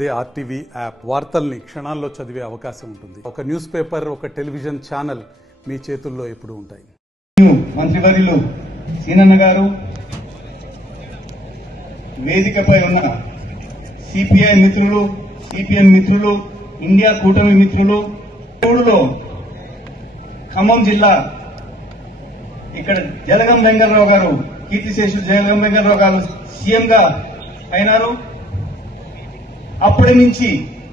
They RTV app వార్తల్ని క్షణాల్లో చదివే అవకాశం ఉంటుంది. ఒక న్యూస్ పేపర్, ఒక టెలివిజన్ ఛానల్ మీ చేతుల్లో ఎప్పుడూ ఉంటాయి. మంత్రివర్యులు సీనన్న గారు, వేదికపై ఉన్న సిపిఐ మిత్రులు, సిపిఎం మిత్రులు, ఇండియా కూటమి మిత్రులు, ఖమ్మం జిల్లా ఇక్కడ జలగం వెంకటరావు గారు, కీర్తిశేషులు జలగం వెంకటరావు గారు సీఎంగా అయినారు. అప్పటి నుంచి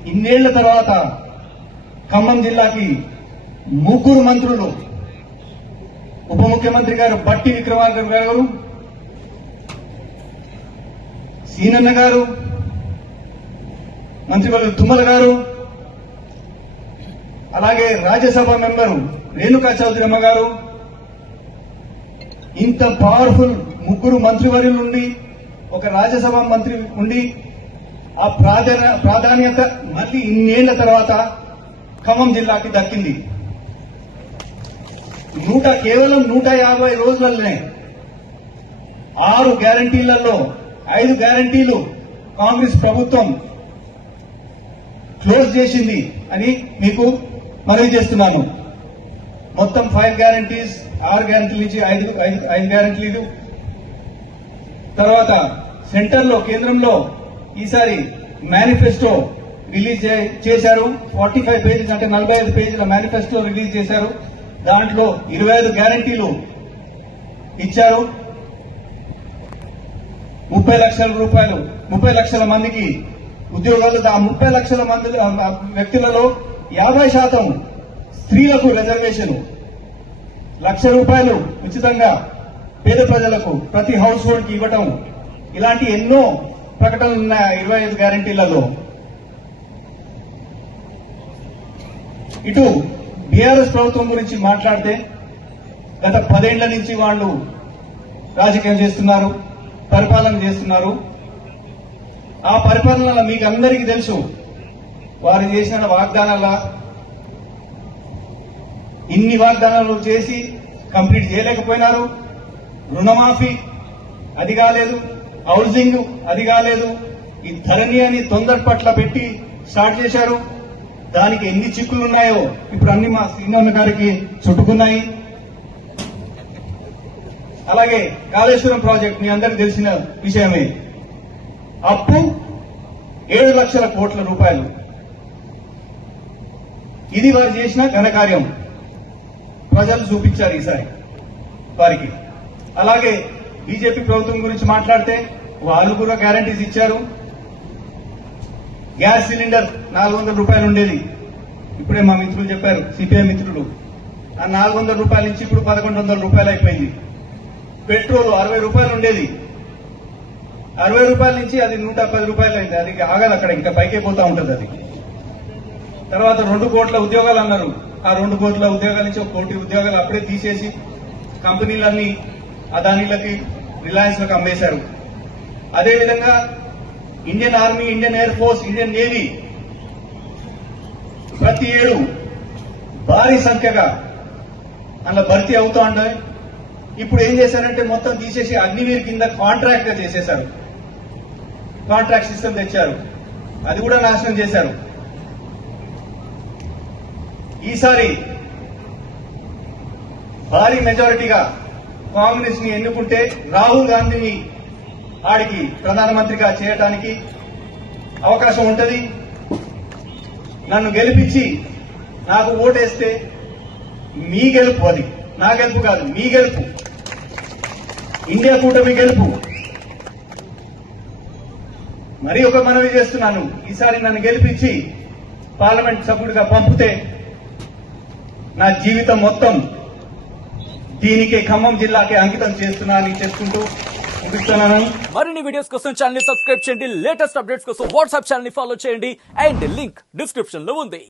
ఇన్నేళ్ల తర్వాత ఖమ్మం జిల్లాకి ముగ్గురు మంత్రులు, ఉప ముఖ్యమంత్రి గారు బట్టి విక్రమార్క గారు, సీనన్న గారు, మంత్రివర్యులు తుమ్మల గారు, అలాగే రాజ్యసభ మెంబరు రేణుకా చౌదరమ్మ గారు, ఇంత పవర్ఫుల్ ముగ్గురు మంత్రివర్యులు ఉండి, ఒక రాజ్యసభ మంత్రి ఉండి, ఆ ప్రాధాన్యత మళ్ళీ ఇన్నేళ్ల తర్వాత ఖమ్మం జిల్లాకి దక్కింది. కేవలం 150 రోజులలోనే 6 గ్యారంటీలలో 5 గ్యారంటీలు కాంగ్రెస్ ప్రభుత్వం క్లోజ్ చేసింది అని మీకు మనవి చేస్తున్నాను. మొత్తం 5 గ్యారంటీస్, 6 గ్యారంటీల నుంచి 5 గ్యారంటీలు. తర్వాత సెంటర్లో, కేంద్రంలో ఈసారి మేనిఫెస్టో రిలీజ్ చేశారు. 45 పేజీలు అంటే 45 పేజీల మేనిఫెస్టో రిలీజ్ చేశారు. దాంట్లో 25 గ్యారంటీలు ఇచ్చారు. 30 లక్షల రూపాయలు, 30 లక్షల మందికి ఉద్యోగాలు. ఆ 30 లక్షల మంది వ్యక్తులలో 50% స్త్రీలకు రిజర్వేషన్, ₹1,00,000 ఉచితంగా పేద ప్రజలకు ప్రతి హౌస్ హోల్డ్ కి ఇవ్వటం, ఇలాంటి ఎన్నో ప్రకటనలు ఉన్నాయి 25 గ్యారంటీలలో. ఇటు బీఆర్ఎస్ ప్రభుత్వం గురించి మాట్లాడితే, గత 10 ఏళ్ల నుంచి వాళ్ళు రాజకీయం చేస్తున్నారు, పరిపాలన చేస్తున్నారు. ఆ పరిపాలన మీకు అందరికీ తెలుసు. వారు చేసిన వాగ్దానాల, ఇన్ని వాగ్దానాలు చేసి కంప్లీట్ చేయలేకపోయినారు. రుణమాఫీ అది కాలేదు, హౌసింగ్ అది కాలేదు, ఈ ధరణి అని తొందరపట్ల పెట్టి స్టార్ట్ చేశారు. దానికి ఎన్ని చిక్కులున్నాయో ఇప్పుడు అన్ని మా సీనన్న గారికి చుట్టుకున్నాయి. అలాగే కాళేశ్వరం ప్రాజెక్ట్ మీ అందరికీ తెలిసిన విషయమే. అప్పు 7 లక్షల కోట్ల రూపాయలు. ఇది వారు చేసిన ఘనకార్యం. ప్రజలు చూపించారు ఈసారి వారికి. అలాగే బీజేపీ ప్రభుత్వం గురించి మాట్లాడితే, వాళ్ళు కూడా గ్యారంటీస్ ఇచ్చారు. గ్యాస్ సిలిండర్ 400 రూపాయలు ఉండేది, ఇప్పుడే మా మిత్రులు చెప్పారు, సిపిఐ మిత్రులు. ఆ 400 రూపాయల నుంచి ఇప్పుడు 1,100 రూపాయలు అయిపోయింది. పెట్రోల్ 60 రూపాయలు ఉండేది, 60 రూపాయల నుంచి అది 110 రూపాయలు అయింది. అది ఆగదు అక్కడ, ఇంకా పైకే పోతా ఉంటుంది అది. తర్వాత 2 కోట్ల ఉద్యోగాలు అన్నారు. ఆ 2 కోట్ల ఉద్యోగాల నుంచి 1 కోటి ఉద్యోగాలు అప్పుడే తీసేసి కంపెనీలన్నీ అదానీలకి, రిలయన్స్ లకు అమ్మేశారు. అదేవిధంగా Indian army, Indian air force, Indian navy ప్రతి ఏడు భారీ సంఖ్యగా అందులో భర్తీ అవుతూ ఉంటాయి. ఇప్పుడు ఏం చేశారంటే మొత్తం తీసేసి అగ్నివీర్ కింద కాంట్రాక్ట్ గా చేసేశారు. కాంట్రాక్ట్ సిస్టమ్ తెచ్చారు, అది కూడా నాశనం చేశారు. ఈసారి భారీ మెజారిటీగా కాంగ్రెస్ ని ఎన్నుకుంటే రాహుల్ గాంధీని ఆడికి ప్రధానమంత్రిగా చేయడానికి అవకాశం ఉంటుంది. నన్ను గెలిపించి నాకు ఓటేస్తే మీ గెలుపు, అది నా గెలుపు కాదు, మీ గెలుపు, ఇండియా కూటమి గెలుపు. మరి ఒక మనవి చేస్తున్నాను, ఈసారి నన్ను గెలిపించి పార్లమెంట్ సభ్యుడిగా పంపితే నా జీవితం మొత్తం దీనికే, ఖమ్మం జిల్లాకే అంకితం చేస్తున్నానని చేసుకుంటూ ముగిస్తున్నాను. మరిన్ని వీడియోస్ కోసం ఛానల్ ని సబ్స్క్రైబ్ చేయండి. లేటెస్ట్ అప్డేట్స్ కోసం వాట్సాప్ ఛానల్ ని ఫాలో చేయండి. అండ్ లింక్ డిస్క్రిప్షన్ లో ఉంది.